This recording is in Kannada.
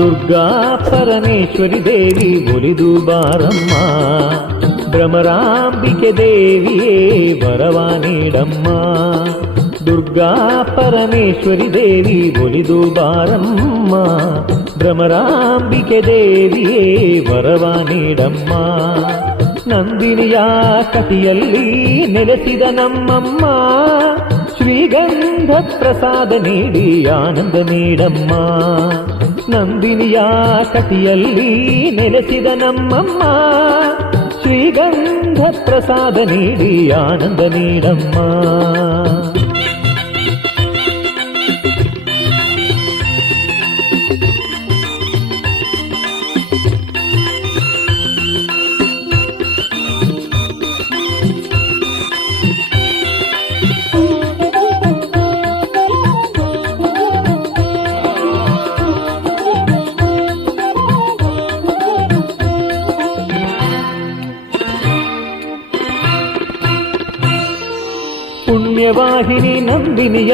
ದುರ್ಗಾ ಪರಮೇಶ್ವರಿ ದೇವಿ ಒಲಿದು ಬಾರಮ್ಮ, ಭ್ರಮರಾಂಬಿಕೆ ದೇವಿಯೇ ವರವ ನೀಡಮ್ಮ. ದುರ್ಗಾ ಪರಮೇಶ್ವರಿ ದೇವಿ ಒಲಿದು ಬಾರಮ್ಮ, ಭ್ರಮರಾಂಬಿಕೆ ದೇವಿಯೇ ವರವ ನೀಡಮ್ಮ. ನಂದಿನಿಯ ಕಟಿಯಲ್ಲಿ ನೆಲೆಸಿದ ನಮ್ಮಮ್ಮ, ಶ್ರೀಗಂಧ ಪ್ರಸಾದ ನೀಡಿ ಆನಂದ ನೀಡಮ್ಮ. ನಂದಿನಿಯ ಕಟಿಯಲ್ಲಿ ನೆಲೆಸಿದ ನಮ್ಮಮ್ಮ, ಶ್ರೀಗಂಧ ಪ್ರಸಾದ ನೀಡಿ ಆನಂದ ನೀಡಮ್ಮ. ಪುಣ್ಯವಾಹಿನಿ ನಂದಿನಿಯ